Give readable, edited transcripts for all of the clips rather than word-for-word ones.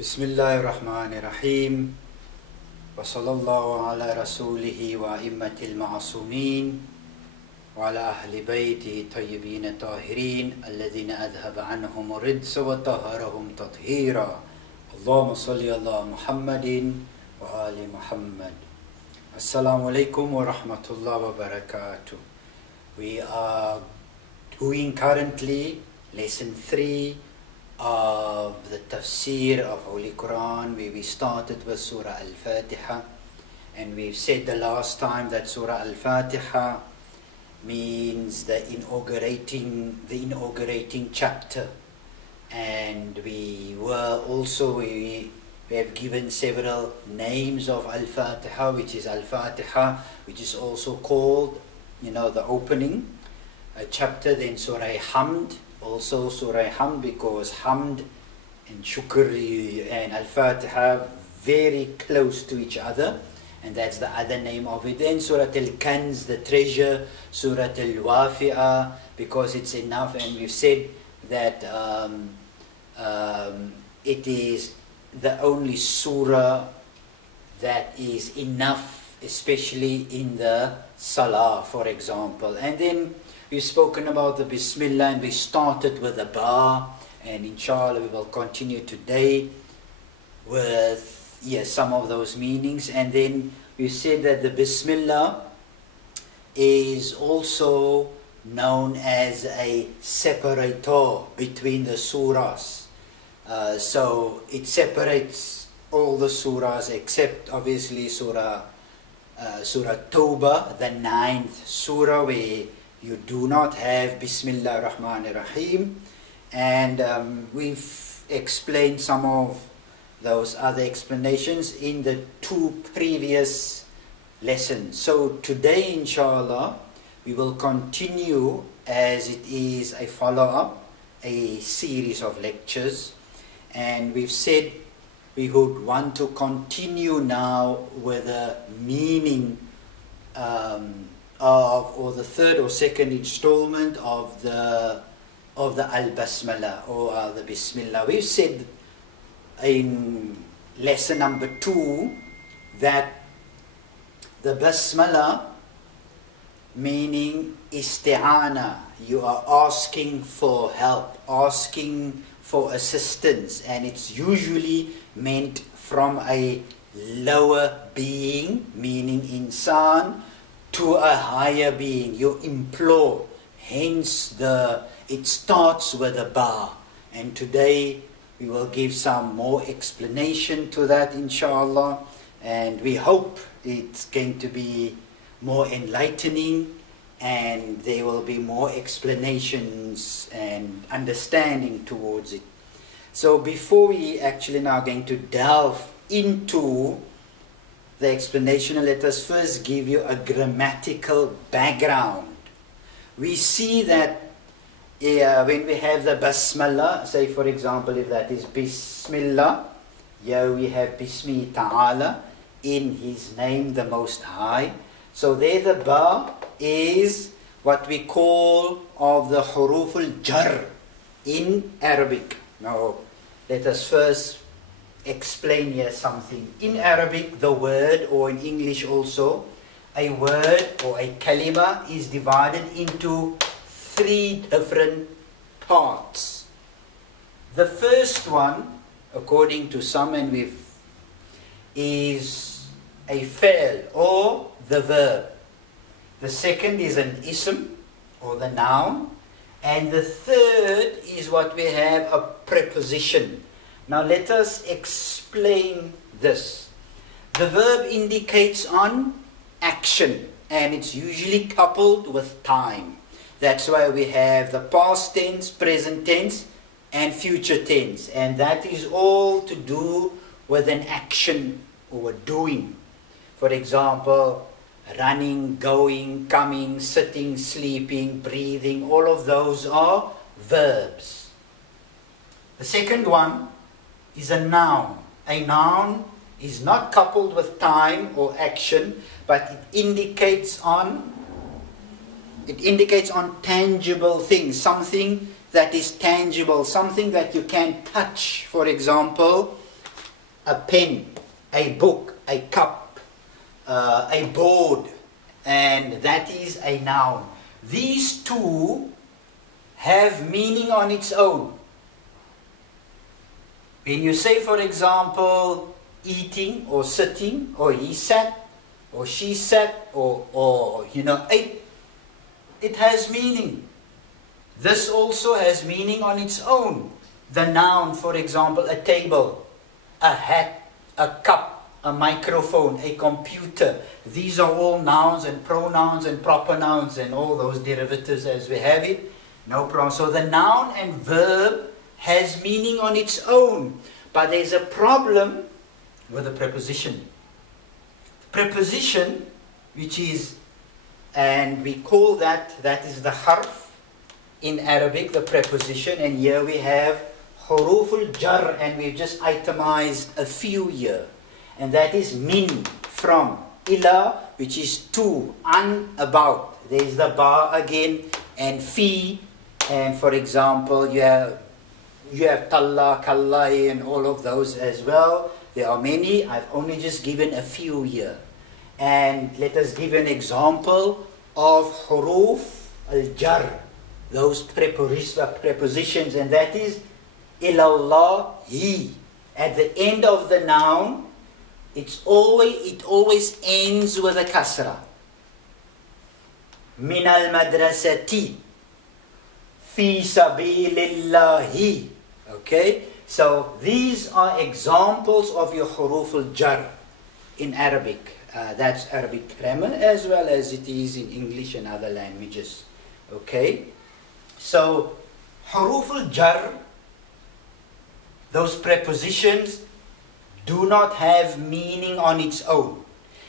Bismillahirrahmanirrahim. Wa sallallahu ala rasulihi wa immatil ma'asumin wa ala ahli bayti tayyibin tahirin alladhina adhaba anhum ridsa wa taharahum tathira. Allahumma salli ala Muhammadin wa ali Muhammad. Assalamu alaikum wa rahmatullahi wa barakatuh. We are doing currently lesson 3 of the Tafsir of Holy Quran, where we started with Surah Al-Fatiha, and we've said the last time that Surah Al-Fatiha means the inaugurating chapter, and we have given several names of Al-Fatiha, which is Al-Fatiha, which is also called, the opening chapter. Then Surah Hamd, also Surah Hamd, because Hamd and Shukr and Al-Fatiha very close to each other, and that's the other name of it. Then Surah Al-Kanz, the treasure, Surah Al-Wafi'ah, because it's enough, and we've said that it is the only surah that is enough, especially in the Salah, for example. And then we've spoken about the Bismillah, and we started with the Ba, and inshallah we will continue today with some of those meanings. And then we said that the Bismillah is also known as a separator between the surahs. So it separates all the surahs except obviously Surah Tawbah, the 9th surah, where you do not have Bismillah ar-Rahman ar-Rahim, and we've explained some of those other explanations in the 2 previous lessons. So today, inshallah, we will continue, as it is a follow-up, a series of lectures, and we've said we would want to continue now with the meaning or the third or second installment of the Al-Basmala, or the Bismillah. We've said in lesson number 2 that the Basmala, meaning isti'ana, you are asking for help, asking for assistance, and it's usually meant from a lower being, meaning insan, to a higher being. You implore, hence it starts with a ba. And today we will give some more explanation to that, inshallah, and we hope it's going to be more enlightening, and there will be more explanations and understanding towards it. So before we actually now going to delve into the explanation, let us first give you a grammatical background. We see that when we have the Basmala, say for example, if that is Bismillah, here we have Bismi Ta'ala, in His name the Most High. So there the Ba is what we call of the Huruful Jar in Arabic. Now let us first explain here something. In Arabic, the word, or in English also, a word or a kalima is divided into 3 different parts. The first one, according to some, and is a fi'l, or the verb. The second is an ism, or the noun, and the third is what we have, a preposition. Now let us explain this. The verb indicates on action, and it's usually coupled with time. That's why we have the past tense, present tense, and future tense, and that is all to do with an action or doing. For example, running, going, coming, sitting, sleeping, breathing, all of those are verbs. The second one is a noun. A noun is not coupled with time or action, but it indicates on tangible things, something that is tangible, something that you can touch. For example, a pen, a book, a cup, a board, and that is a noun. These two have meaning on its own. When you say, for example, eating or sitting, or he sat, or she sat, or ate, it has meaning. This also has meaning on its own. The noun, for example, a table, a hat, a cup, a microphone, a computer. These are all nouns and pronouns and proper nouns and all those derivatives as we have it. No problem. So the noun and verb has meaning on its own. But there's a problem with the preposition. Preposition, which is, and we call that is the harf in Arabic, the preposition. And here we have huruful jar, and we've just itemized a few here. And that is min, from, ila, which is to, an, about. There's the ba again, and fi, and for example, you have talla, kallai, and all of those as well. There are many. I've only just given a few here. And let us give an example of huruf al-jar, those prepositions, and that is ilallahi. At the end of the noun, it always ends with a kasra. Min al-madrasati, fi sabilillahi. Okay, so these are examples of your huruf al-jar in Arabic. That's Arabic grammar as well as it is in English and other languages. Okay, so huruf al-jar, those prepositions, do not have meaning on its own.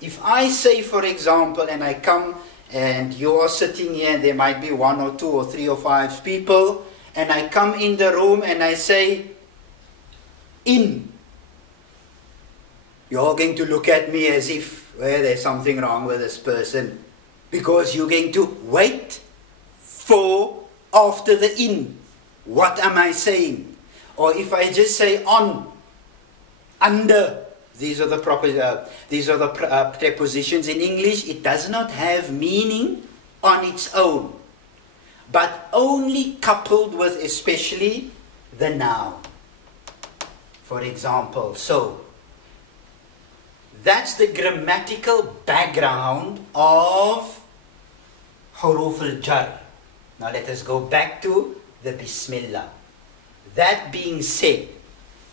If I say, for example, and I come and you are sitting here, and there might be 1 or 2 or 3 or 5 people, and I come in the room and I say, in. You're all going to look at me as if, well, there's something wrong with this person. Because you're going to wait for after the in. What am I saying? Or if I just say on, under, these are the prepositions in English. It does not have meaning on its own, but only coupled with especially the noun. For example, so that's the grammatical background of huruf al-jar. Now let us go back to the Bismillah. That being said,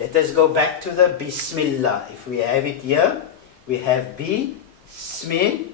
let us go back to the Bismillah. If we have it here, we have Bismillah.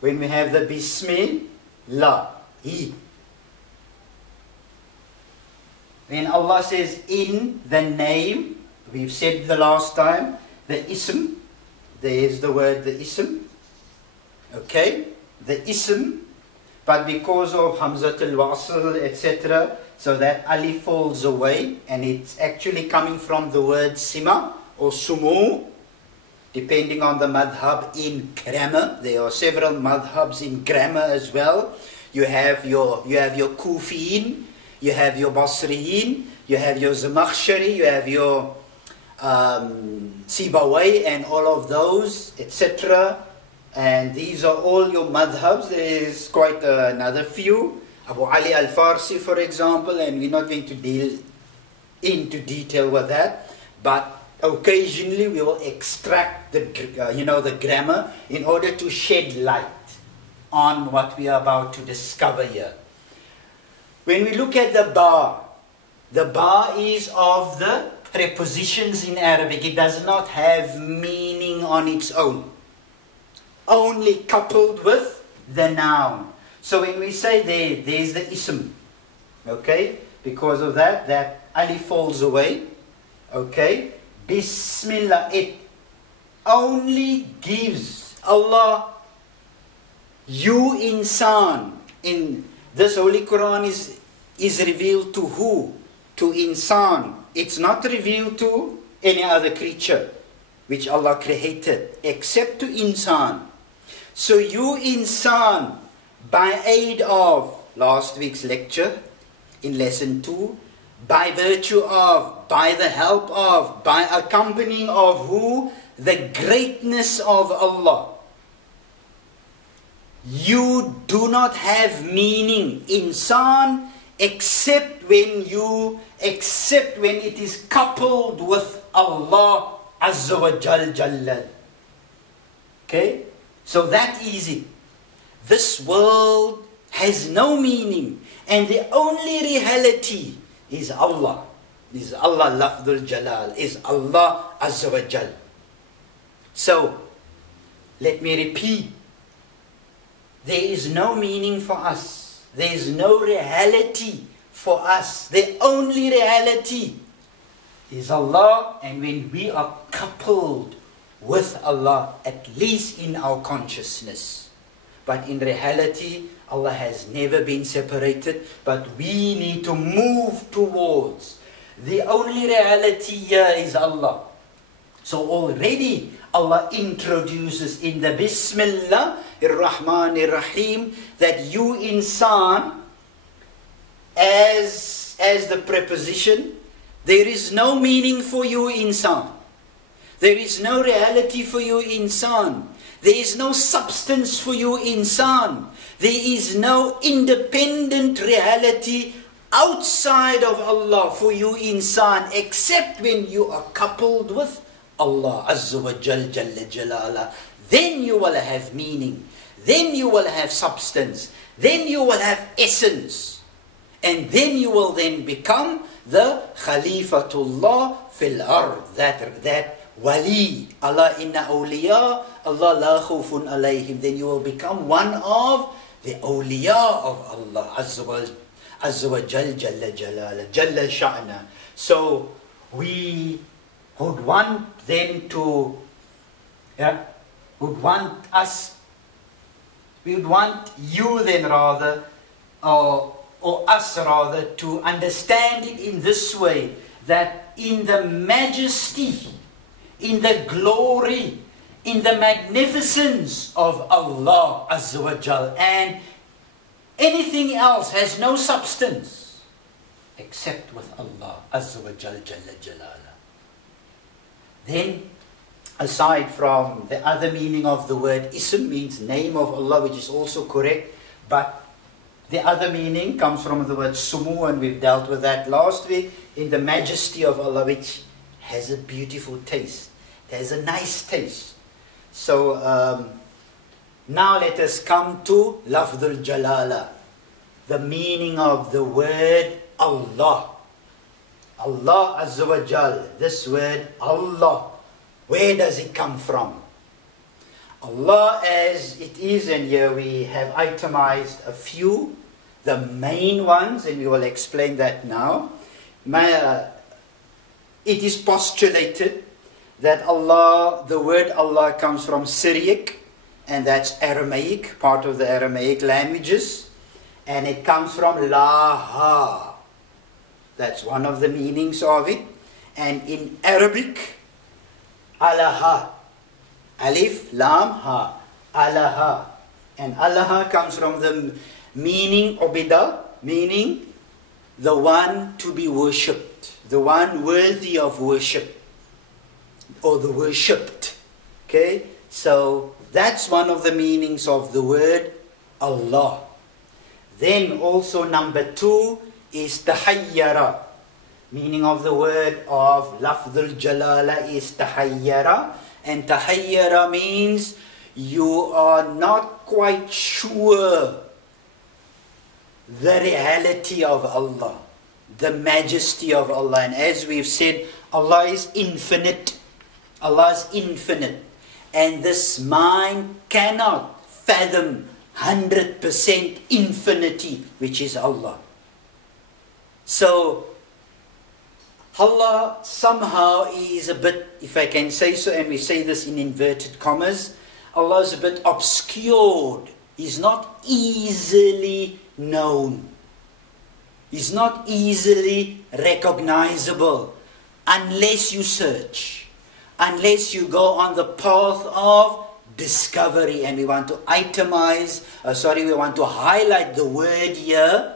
When we have the Bismillah, when Allah says in the name, we've said the last time, the ism, there's the word the ism, okay, the ism, but because of Hamzatul Wasl, etc., so that alif falls away, and it's actually coming from the word sima or sumu, depending on the madhab in grammar. There are several madhabs in grammar as well. You have your Kufiyin, you have your Basriyin, you have your Zamakhshari, you have your Sibawai, and all of those, etc. And these are all your madhabs. There is quite another few. Abu Ali al-Farsi, for example, and we're not going to deal into detail with that. But occasionally we will extract the grammar in order to shed light on what we are about to discover here. When we look at the ba is of the prepositions in Arabic. It does not have meaning on its own, only coupled with the noun. So when we say there's the ism, okay, because of that alif falls away, okay. Bismillah, it only gives Allah, you insan. In this Holy Quran is revealed to who? To insan. It's not revealed to any other creature which Allah created, except to insan. So you insan, by aid of last week's lecture in lesson 2, by virtue of, by the help of, by accompanying of who? The greatness of Allah. You do not have meaning, insan, except when it is coupled with Allah Azza wa Jal Jalal. Okay? So that is it. This world has no meaning, and the only reality is Allah. Is Allah Lafdul Jalal, is Allah Azza wa Jal. So, let me repeat. There is no meaning for us. There is no reality for us. The only reality is Allah, and when we are coupled with Allah, at least in our consciousness. But in reality, Allah has never been separated, but we need to move towards. The only reality here is Allah. So already Allah introduces in the Bismillah ar-Rahman ar-Rahim that you insan, as the preposition, there is no meaning for you insan. There is no reality for you insan. There is no substance for you insan. There is no independent reality outside of Allah for you insan, except when you are coupled with Allah Azza wa Jal Jalla Jalala. Then you will have meaning. Then you will have substance. Then you will have essence. And then you will then become the Khalifatullah fil ard. That wali. Allah inna awliya. Allah la khawfun alayhim. Then you will become one of the awliya of Allah Azza wa Jal Jalla Jalala. Jalla Sha'na. So we would want them to, would want you then rather, or us rather, to understand it in this way, that in the majesty, in the glory, in the magnificence of Allah Azza wa Jal, and anything else has no substance except with Allah Azza wa Jal Jalla Jalala. Then, aside from the other meaning of the word ism, means name of Allah, which is also correct, but the other meaning comes from the word sumu, and we've dealt with that last week, in the majesty of Allah, which has a beautiful taste. It has a nice taste. So, now let us come to Lafdul Jalala, the meaning of the word Allah. Allah Azza wa Jal, this word Allah, where does it come from? Allah as it is, and here we have itemized a few, the main ones, and we will explain that now. It is postulated that Allah, the word Allah comes from Syriac, and that's Aramaic, part of the Aramaic languages, and it comes from Laha. That's one of the meanings of it. And in Arabic, Alaha. Alif, Lam, Ha. Alaha. And Alaha comes from the meaning, Ubida, meaning the one to be worshipped. The one worthy of worship. Or the worshipped. Okay? So, that's one of the meanings of the word Allah. Then also number 2 is tahayyara. Meaning of the word of Lafdul Jalala is tahayyara. And tahayyara means you are not quite sure the reality of Allah, the majesty of Allah. And as we've said, Allah is infinite. Allah is infinite. And this mind cannot fathom 100% infinity, which is Allah. So, Allah somehow is a bit, if I can say so, and we say this in inverted commas, Allah is a bit obscured. He's not easily known. He's not easily recognizable unless you search, unless you go on the path of discovery. And we want to itemize, we want to highlight the word here,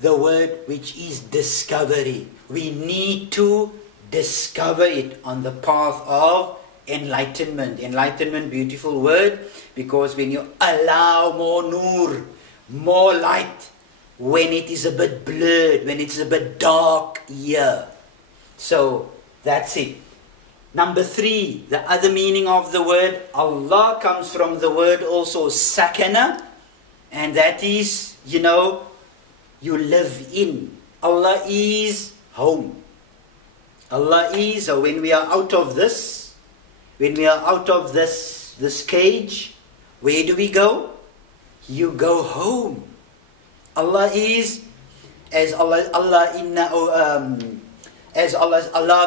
the word which is discovery. We need to discover it on the path of enlightenment. Enlightenment, beautiful word, because when you allow more nur, more light, when it is a bit blurred, when it's a bit dark here. So that's it. Number 3, the other meaning of the word Allah comes from the word also sakana, and that is, you live in. Allah is home. Allah is, so when we are out of this, this cage, where do we go? You go home. Allah is, as Allah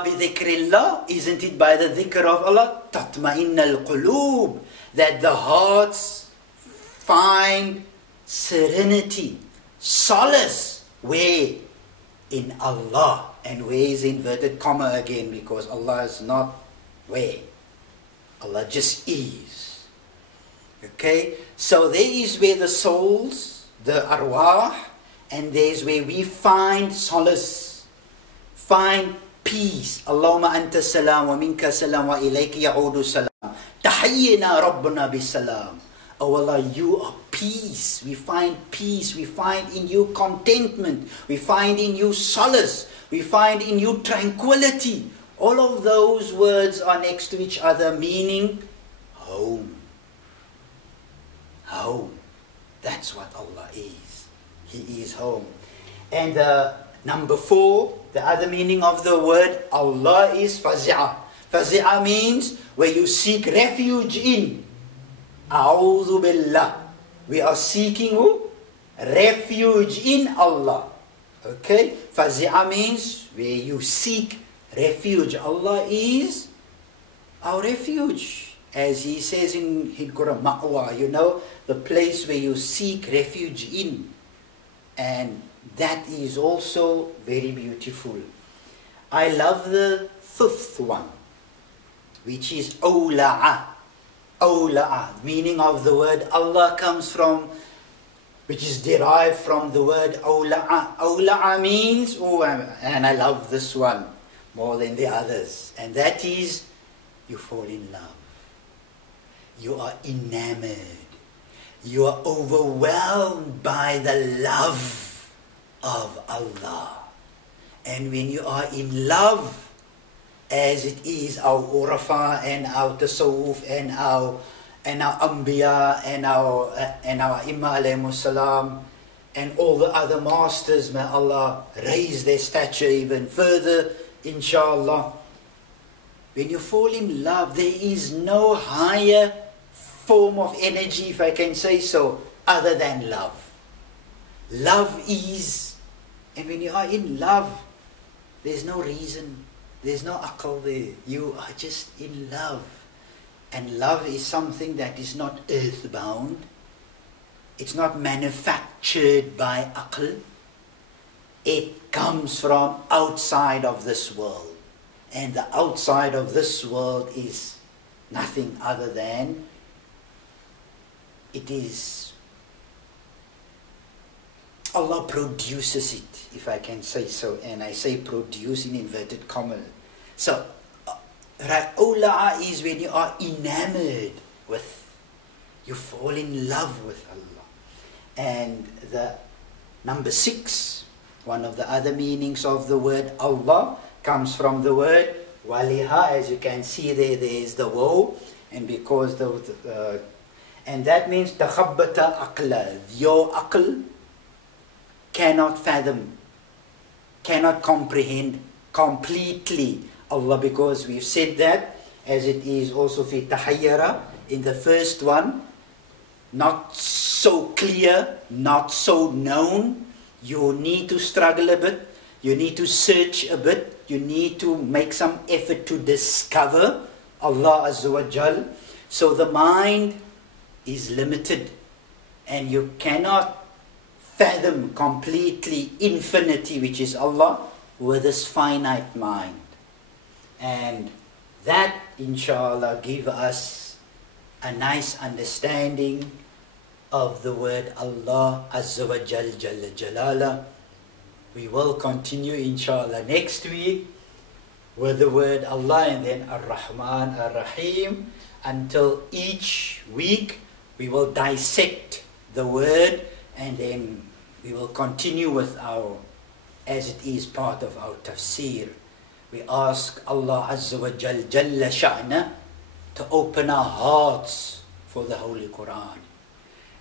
bi dhikrillah, isn't it by the dhikr of Allah? Tatma'inna al-qulub, that the hearts find serenity, solace. Where? In Allah. And where is inverted comma again, because Allah is not where. Allah just is. Okay? So there is where the souls, the arwah, and there's where we find solace, find peace. Allahumma anta salam wa minka salam wa ilayki ya'udu salam. Tahayyina rabbuna bisalam. Oh Allah, you are peace. We find peace. We find in you contentment. We find in you solace. We find in you tranquility. All of those words are next to each other, meaning home. Home. That's what Allah is. He is home. And number 4, the other meaning of the word Allah is fazi'ah. Fazi'ah means where you seek refuge in. A'udhu billah. We are seeking who? Refuge in Allah. Okay? Fazi'ah means where you seek refuge. Allah is our refuge. As He says in Quran, Ma'wa, the place where you seek refuge in. And that is also very beautiful. I love the 5th one, which is awla'a. Awla'a, meaning of the word Allah comes from, which is derived from the word awla'a. Awla'a means, and I love this one more than the others, and that is, you fall in love. You are enamored. You are overwhelmed by the love of Allah. And when you are in love, as it is our urafa and our tasawwuf and our anbiya and our imma alayhimus salam and all the other masters, may Allah raise their stature even further, inshallah. When you fall in love, there is no higher form of energy, if I can say so, other than love. Love is, and when you are in love, there's no reason, there's no aql there. You are just in love. And love is something that is not earthbound. It's not manufactured by aql. It comes from outside of this world. And the outside of this world is nothing other than, it is, Allah produces it, if I can say so, and I say produce in inverted commas. So, Ra'ula'a is when you are enamored with, you fall in love with Allah. And the number 6, one of the other meanings of the word Allah comes from the word waliha. As you can see there is the woe, and because and that means takhabbata aqla. Your aql cannot fathom, cannot comprehend completely Allah, because we've said that, as it is also fi tahayyara in the first one, not so clear, not so known. You need to struggle a bit, you need to search a bit, you need to make some effort to discover Allah Azza wa Jal. So the mind is limited, and you cannot fathom completely infinity, which is Allah, with this finite mind. And that, inshallah, give us a nice understanding of the word Allah Azza wa Jal Jalla Jalala. We will continue inshallah next week with the word Allah and then Ar-Rahman, Ar-Rahim, until each week we will dissect the word and then we will continue with our, as it is part of our tafsir. We ask Allah Azza wa Jalla Sha'na to open our hearts for the Holy Quran.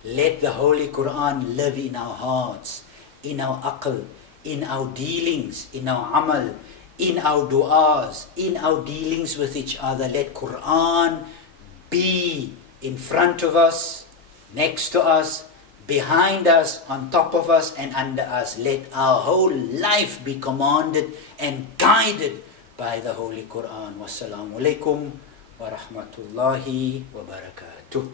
Let the Holy Quran live in our hearts, in our aql, in our dealings, in our amal, in our du'as, in our dealings with each other. Let Quran be in front of us, next to us, behind us, on top of us and under us. Let our whole life be commanded and guided by the Holy Quran. Wassalamu alaikum wa rahmatullahi wa barakatuh.